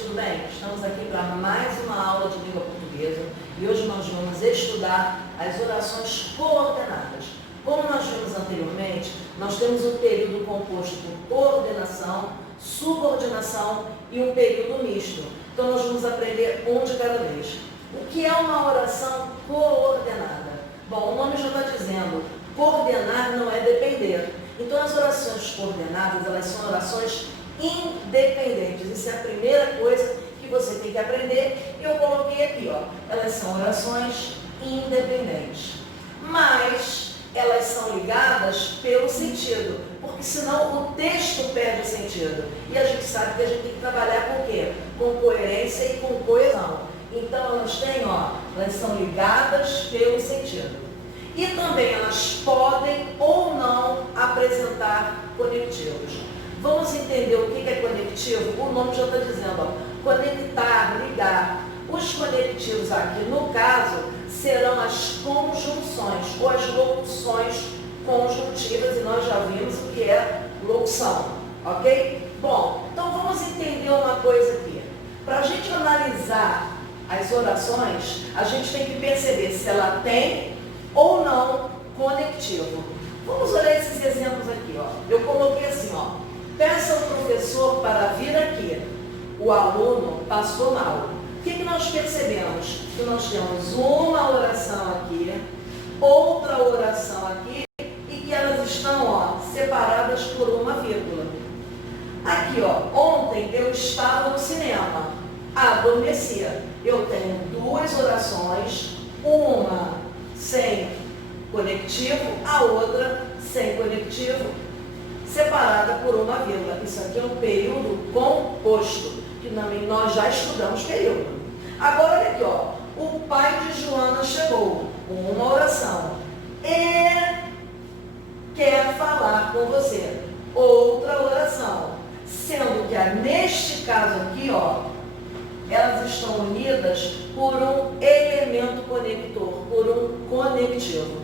tudo bem? Estamos aqui para mais uma aula de língua portuguesa e hoje nós vamos estudar as orações coordenadas. Como nós vimos anteriormente, nós temos um período composto por coordenação, subordinação e um período misto. Então nós vamos aprender um de cada vez. O que é uma oração coordenada? Bom, o nome já está dizendo, coordenar não é depender. Então as orações coordenadas, elas são orações independentes. Isso é a primeira coisa que você tem que aprender. Eu coloquei aqui, ó. Elas são orações independentes. Mas elas são ligadas pelo sentido, porque senão o texto perde o sentido. E a gente sabe que a gente tem que trabalhar com o quê? Com coerência e com coesão. Então elas têm, ó, elas são ligadas pelo sentido. E também elas podem ou não apresentar conectivos. Vamos entender o que é conectivo? O nome já está dizendo, ó, conectar, ligar. Os conectivos aqui, no caso, serão as conjunções ou as locuções conjuntivas, e nós já vimos o que é locução, ok? Bom, então vamos entender uma coisa aqui. Para a gente analisar as orações, a gente tem que perceber se ela tem ou não conectivo. Vamos olhar esses exemplos aqui, ó. Eu coloquei assim, ó. Peça ao professor para vir aqui. O aluno passou mal. O que nós percebemos? Que nós temos uma oração aqui, outra oração aqui, e que elas estão, ó, separadas por uma vírgula. Aqui, ó, ontem eu estava no cinema, adormeci. Eu tenho duas orações, uma sem conectivo, a outra sem conectivo, separada por uma vírgula. Isso aqui é um período composto, que também nós já estudamos período. Agora, olha aqui, ó. O pai de Joana chegou, uma oração. E quer falar com você. Outra oração. Sendo que neste caso aqui, ó, elas estão unidas por um elemento conector, por um conectivo.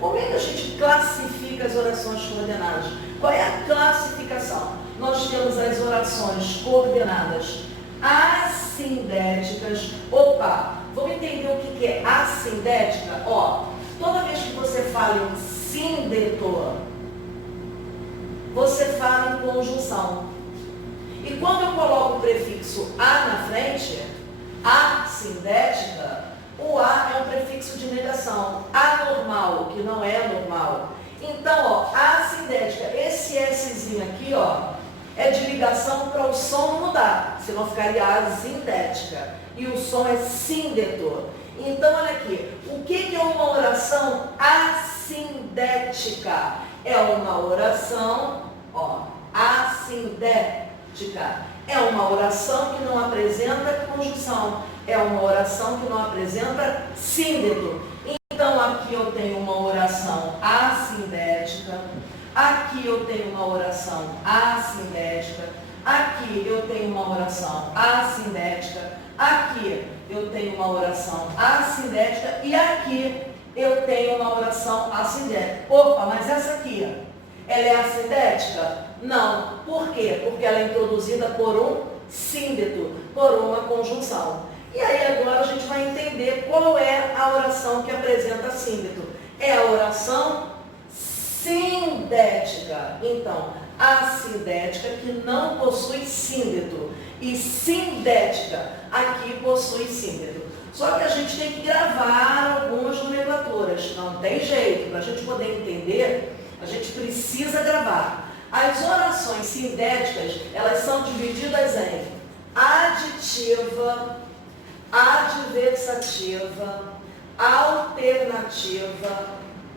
Como é que a gente classifica as orações coordenadas? Qual é a classificação? Nós temos as orações coordenadas assindéticas. Opa, vamos entender o que é assindética? Ó, toda vez que você fala em síndeto, você fala em conjunção. E quando eu coloco o prefixo a na frente, assindética, o a é um prefixo de negação. Anormal, que não é normal. Então, ó, assindética, esse Szinho aqui, ó, é de ligação para o som não mudar, senão ficaria assindética. E o som é síndeto. Então, olha aqui, o que é uma oração assindética? É uma oração, ó, assindética. É uma oração que não apresenta conjunção. É uma oração que não apresenta síndeto. Então, aqui eu tenho uma oração assindética. Aqui eu tenho uma oração assindética. Aqui eu tenho uma oração assindética. Aqui eu tenho uma oração assindética. E aqui eu tenho uma oração assindética. Opa, mas essa aqui, ela é assindética? Não. Por quê? Porque ela é introduzida por um síndeto, por uma conjunção. E aí agora a gente vai entender qual é a oração que apresenta síndeto. É a oração sindética. Então, assindética que não possui síndeto. E sindética, aqui possui síndeto. Só que a gente tem que gravar algumas nomenclaturas. Não tem jeito. Para a gente poder entender, a gente precisa gravar. As orações sindéticas, elas são divididas em aditiva, adversativa, alternativa,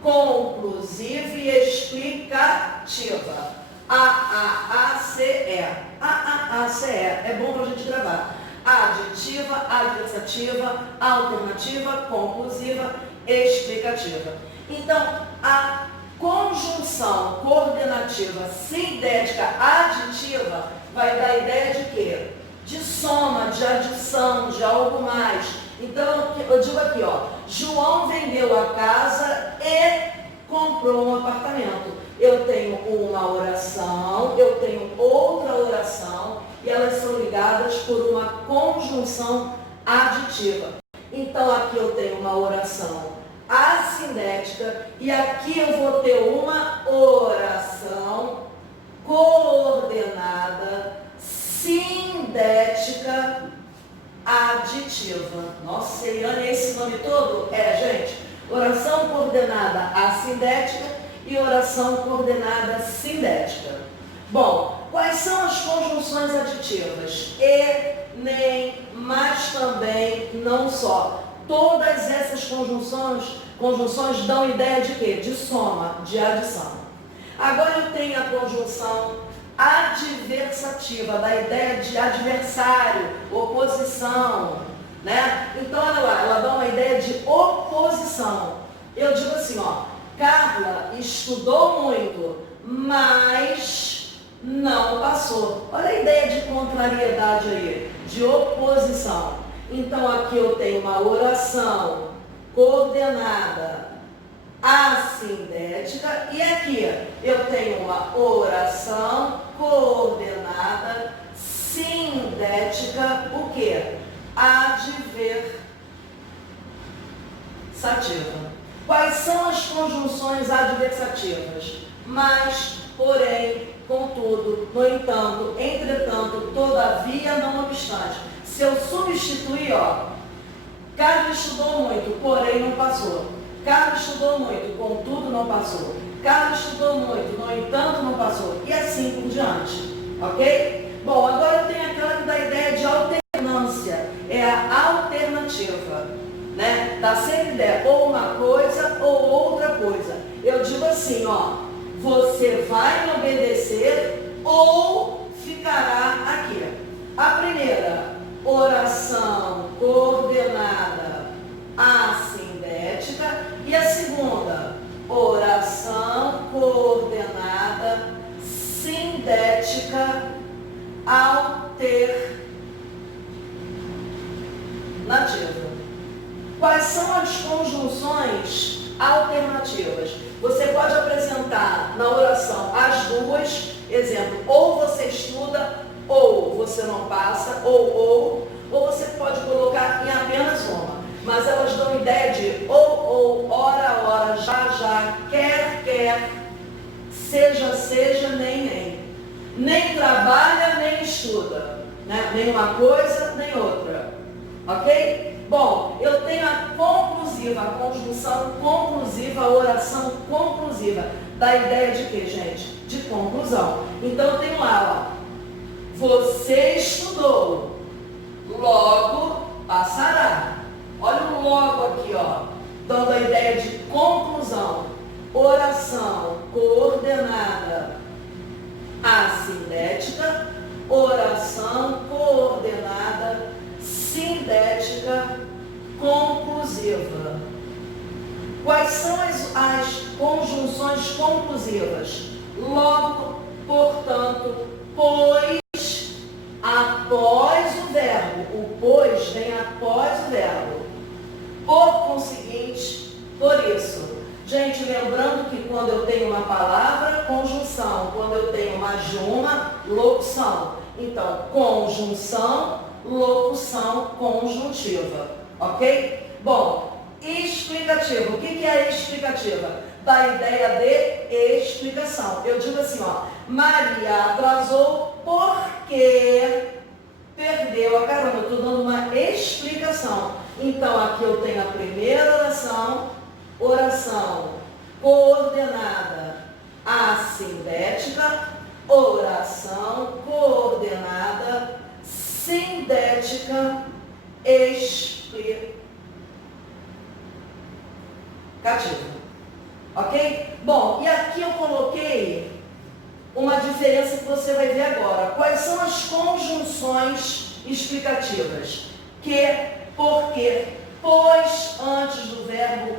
conclusiva e explicativa. AAACE. AAACE. É bom para a gente gravar. Aditiva, adversativa, alternativa, conclusiva, explicativa. Então, a conjunção coordenativa sindética aditiva vai dar a ideia de quê? De soma, de adição, de algo mais. Então, eu digo aqui, ó, João vendeu a casa e comprou um apartamento. Eu tenho uma oração, eu tenho outra oração, e elas são ligadas coordenadas por uma conjunção aditiva. Então, aqui eu tenho uma oração assindética e aqui eu vou ter uma oração coordenada sindética aditiva. Nossa, Eliane, é esse nome todo? É, gente. Oração coordenada assindética e oração coordenada sindética. Bom, quais são as conjunções aditivas? E, nem, mas também, não só. Todas essas conjunções dão ideia de quê? De soma, de adição. Agora eu tenho a conjunção adversativa, da ideia de adversário, oposição, né? Então, olha lá, ela dá uma ideia de oposição. Eu digo assim, ó, Carla estudou muito, mas não passou. Olha a ideia de contrariedade aí, de oposição. Então, aqui eu tenho uma oração coordenada assindética e aqui eu tenho uma oração coordenada sindética, o quê? Adversativa. Quais são as conjunções adversativas? Mas, porém, contudo, no entanto, entretanto, todavia, não obstante. Se eu substituir, ó, Carla estudou muito, porém não passou. Carla estudou muito, contudo não passou. Carla estudou muito, no entanto não passou. E assim por diante. Ok? Bom, agora eu tenho aquela que dá a ideia de alternância. É a alternativa. Né? Dá sempre ideia, ou uma coisa ou outra coisa. Eu digo assim, ó. Você vai me obedecer ou ficará aqui. A primeira, oração coordenada assindética. E a segunda, oração coordenada sindética alternativa. Quais são as conjunções alternativas? Você pode apresentar na oração as duas, exemplo, ou você estuda, ou você não passa, ou você pode colocar em apenas uma. Mas elas dão ideia de ou, ora, já, quer, seja, nem. Nem trabalha, nem estuda. Né? Nem uma coisa, nem outra. Ok? Bom, eu tenho a conclusiva, a conjunção conclusiva, a oração conclusiva. Da ideia de quê, gente? De conclusão. Então eu tenho lá, ó. Você estudou, logo passará. Olha o logo aqui, ó, dando a ideia de conclusão. Oração coordenada assindética, oração coordenada sindética conclusiva. Quais são as conjunções conclusivas? Logo, portanto, pois, após o verbo. O pois vem após o verbo. Por conseguinte, por isso. Gente, lembrando que quando eu tenho uma palavra, conjunção. Quando eu tenho uma locução. Então, conjunção, locução conjuntiva. Ok? Bom, explicativa. O que é a explicativa? Da ideia de explicação. Eu digo assim, ó. Maria atrasou porque perdeu a carona. Eu estou dando uma explicação. Então, aqui eu tenho a primeira oração coordenada assindética, oração coordenada sindética explicativa. Ok? Bom, e aqui eu coloquei uma diferença que você vai ver agora. Quais são as conjunções explicativas? Que, porque, pois antes do verbo,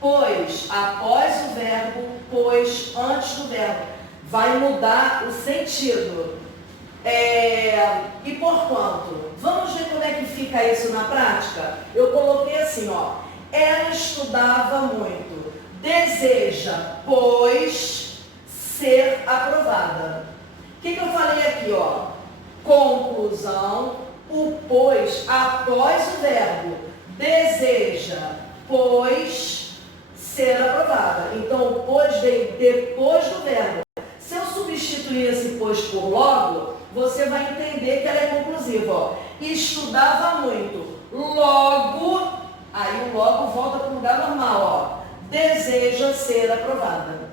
pois após o verbo, pois antes do verbo. Vai mudar o sentido. E porquanto, vamos ver como é que fica isso na prática? Eu coloquei assim, ó. Ela estudava muito. Deseja, pois, ser aprovada. O que eu falei aqui, ó? conclusão, o pois após o verbo, deseja, pois, ser aprovada. Então, o pois vem depois do verbo. Se eu substituir esse pois por logo, você vai entender que ela é conclusiva. Ó. Estudava muito, logo, aí o logo volta para o lugar normal, ó. Deseja ser aprovada.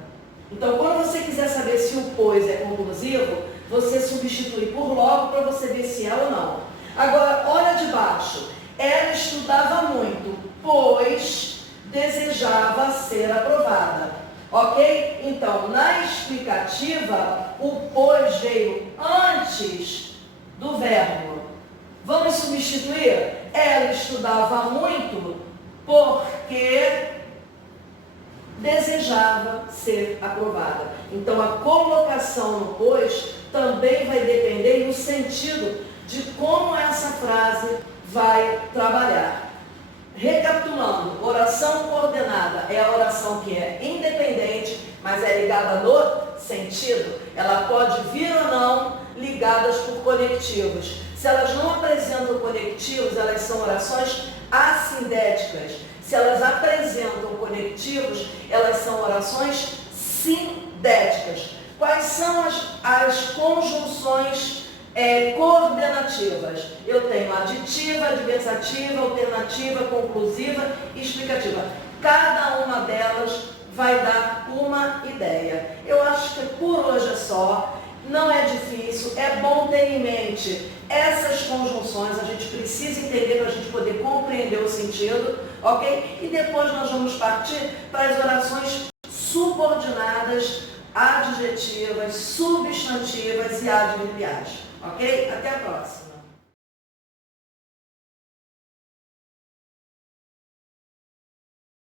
Então, quando você quiser saber se o pois é conclusivo, você substitui por logo para você ver se é ou não. Agora, olha de baixo. Ela estudava muito, pois desejava ser aprovada. Ok? Então, na explicativa, o pois veio antes do verbo. Vamos substituir? Ela estudava muito porque desejava ser aprovada. Então, a colocação no pois também vai depender do sentido de como essa frase vai trabalhar. Recapitulando, oração coordenada é a oração que é independente, mas é ligada no sentido. Ela pode vir ou não ligadas por conectivos. Se elas não apresentam conectivos, elas são orações assindéticas. Se elas apresentam conectivos, elas são orações sindéticas. Quais são as conjunções coordenativas? Eu tenho aditiva, adversativa, alternativa, conclusiva e explicativa. Cada uma delas vai dar uma ideia. Eu acho que por hoje é só. Não é difícil, é bom ter em mente essas conjunções, a gente precisa entender para a gente poder compreender o sentido, ok? E depois nós vamos partir para as orações subordinadas, adjetivas, substantivas e adverbiais, ok? Até a próxima!